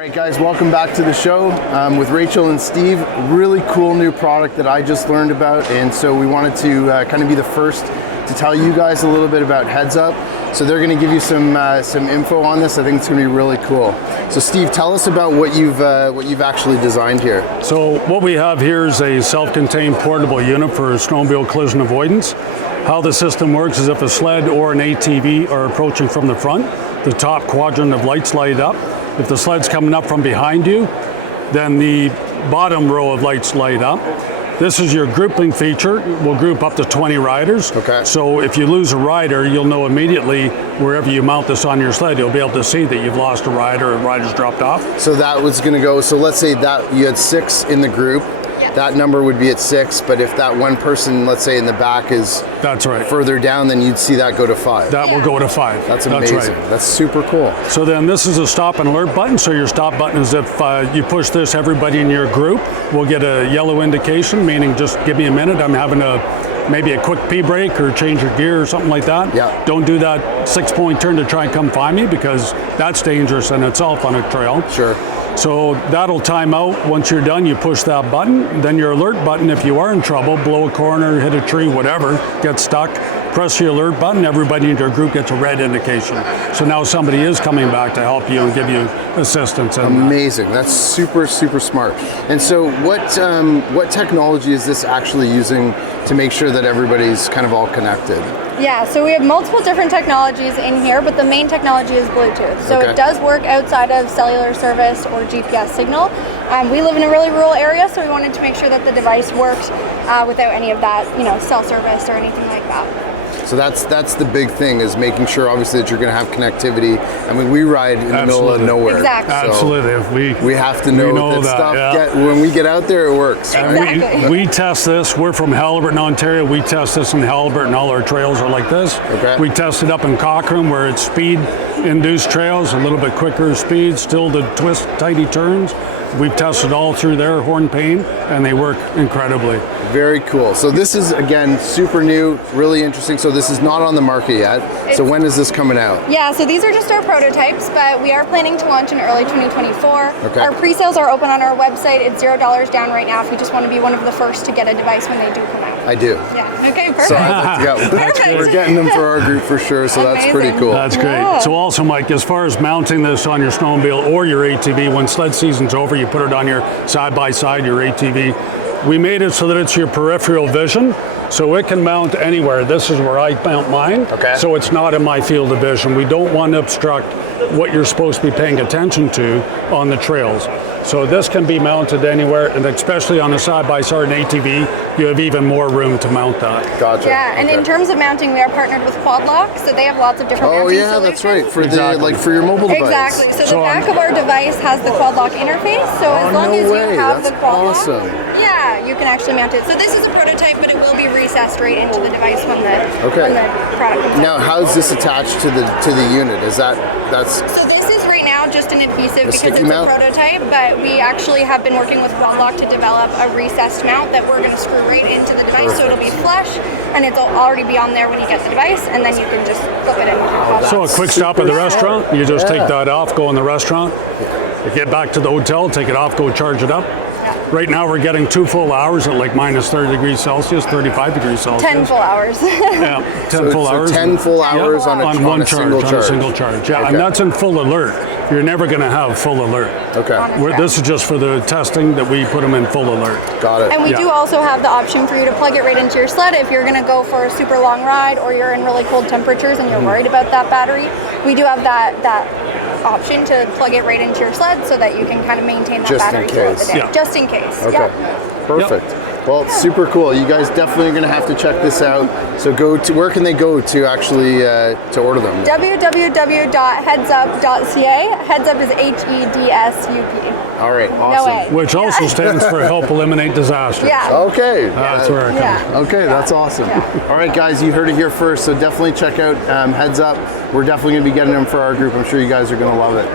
Alright guys, welcome back to the show with Rachel and Steve. Really cool new product that I just learned about, and so we wanted to kind of be the first to tell you guys a little bit about Heads Up. So they're going to give you some info on this. I think it's going to be really cool. So Steve, tell us about what you've actually designed here. So what we have here is a self-contained portable unit for snowmobile collision avoidance. How the system works is if a sled or an ATV are approaching from the front, the top quadrant of lights light up. If the sled's coming up from behind you, then the bottom row of lights light up. This is your grouping feature. We'll group up to 20 riders. Okay. So if you lose a rider, you'll know immediately wherever you mount this on your sled, you'll be able to see that you've lost a rider or a rider's dropped off. So that was going to go, so let's say that you had 6 in the group. That number would be at 6, but if that one person, let's say in the back, is that's right, further down, then you'd see that go to 5. That will go to 5. That's amazing. That's right. That's super cool. So then this is a stop and alert button. So your stop button is if you push this, everybody in your group will get a yellow indication, meaning just give me a minute, I'm having maybe a quick pee break or change your gear or something like that. Yeah. Don't do that 6-point turn to try and come find me, because that's dangerous in itself on a trail. Sure. So that'll time out. Once you're done, you push that button. Then your alert button, if you are in trouble, blow a corner, hit a tree, whatever, get stuck, press the alert button, everybody in your group gets a red indication. So now somebody is coming back to help you and give you assistance. Amazing. That's super, super smart. And so what technology is this actually using to make sure that everybody's kind of all connected? Yeah, so we have multiple different technologies in here, but the main technology is Bluetooth. So It does work outside of cellular service or GPS signal. We live in a really rural area, so we wanted to make sure that the device worked without any of that, cell service or anything like that. So that's the big thing, is making sure obviously that you're going to have connectivity. I mean, we ride in the middle of nowhere. Exactly. Absolutely. We have to know that stuff. When we get out there, it works. Exactly. Right? We test this. We're from Haliburton, Ontario. We test this in Haliburton. All our trails are like this. Okay. We test it up in Cochrane, where it's speed-induced trails, a little bit quicker speed, still the twist, tighty turns. We've tested all through there, Horn Pane, and they work incredibly. Very cool. So this is, again, super new, really interesting. So this is not on the market yet. So when is this coming out? Yeah, so these are just our prototypes, but we are planning to launch in early 2024. Okay. Our pre-sales are open on our website. It's $0 down right now if you just want to be one of the first to get a device when they do come out. I do. Yeah, okay, perfect. So Perfect. We're getting them for our group for sure, so that's pretty cool. That's great. Yeah. So also, Mike, as far as mounting this on your snowmobile or your ATV, when sled season's over, you put it on your side-by-side, your ATV. We made it so that it's your peripheral vision, so it can mount anywhere. This is where I mount mine, so it's not in my field of vision. We don't want to obstruct what you're supposed to be paying attention to on the trails. So this can be mounted anywhere, and especially on a side-by-side and ATV, you have even more room to mount that. Gotcha. Yeah, and in terms of mounting, we are partnered with Quad Lock, so they have lots of different mounting solutions. That's right, for for your mobile device. Exactly. So the back of our device has the Quad Lock interface, so as long as you have the Quad Lock, you can actually mount it. So this is a prototype, but it will be recessed right into the device when the product comes out. Now, how is this attached to the unit? So this is right now just an adhesive because it's a prototype, but we actually have been working with Quad Lock to develop a recessed mount that we're going to screw right into the device, so it'll be flush, and it'll already be on there when you get the device, and then you can just flip it in with your Quad Lock. So a quick stop at the restaurant, you just take that off, go in the restaurant, you get back to the hotel, take it off, go charge it up. Right now we're getting 2 full hours at like minus 30 degrees Celsius, 35 degrees Celsius. 10 full hours. Yeah, 10 full hours. 10 full hours on a single charge. On a single charge, yeah, and that's in full alert. You're never going to have full alert. Okay. This is just for the testing that we put them in full alert. Got it. And we do also have the option for you to plug it right into your sled if you're going to go for a super long ride or you're in really cold temperatures and you're worried about that battery. We do have that option to plug it right into your sled so that you can kind of maintain that battery throughout the day. Yeah. Just in case. Okay. Perfect. Well, super cool. You guys definitely are going to have to check this out. So where can they go to actually to order them? www.hedsup.ca. Hedsup is HEDSUP. All right, awesome. No way. Which also stands for Help Eliminate Disasters. Yeah. Okay. That's where it comes. Okay, that's awesome. All right, guys, you heard it here first. So definitely check out Heads Up. We're definitely going to be getting them for our group. I'm sure you guys are going to love it.